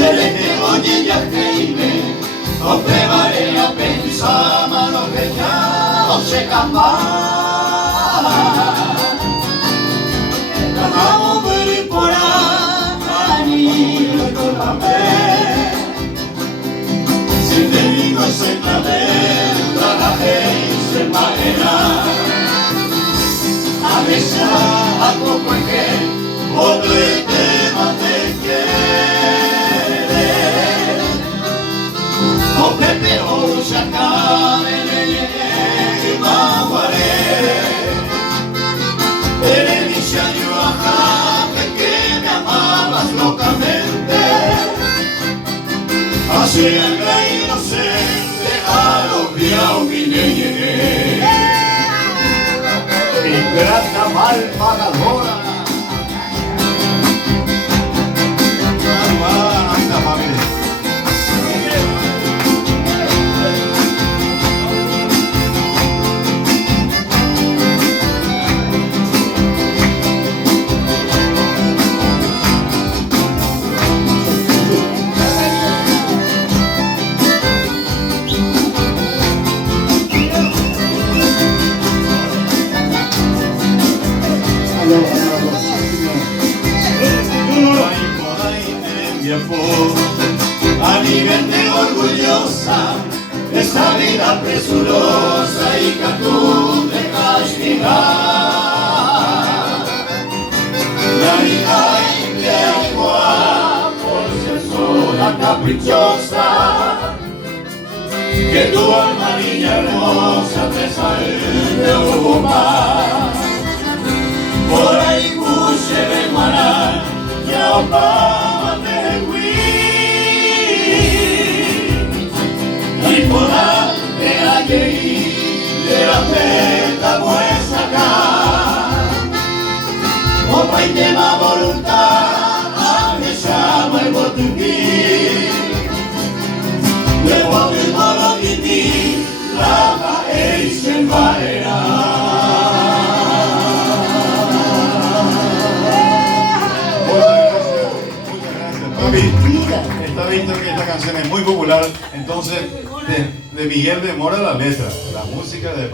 Celeste oye ya Jaime, o prevale a pensar malos que ya no se cambian. Cantamos ver por ahí, recordame. Si te digo ese clavel, la gente manera. A veces a poco es que otro tema te quiere. O Pepe o se acabe y maguaré. Berenice yo a que me amabas locamente. Así el rey inocente a los viados mi llegué. Ingrata mal pagadora. Anda, familia. A nivel de orgullosa, esta vida presurosa y que tú de castigar. La vida es igual por ser sola caprichosa, que tu alma niña hermosa te sale de ocupar. Por ahí cuche de maná, ya opama de huir. Y por ante allí de la meta pues sacar. O pa' tema voluntad, a me llama el botuquí. Luego de moro de ti, la maíz en vaera. Está visto que esta canción es muy popular, entonces de Miguel de Mora la letra, la música de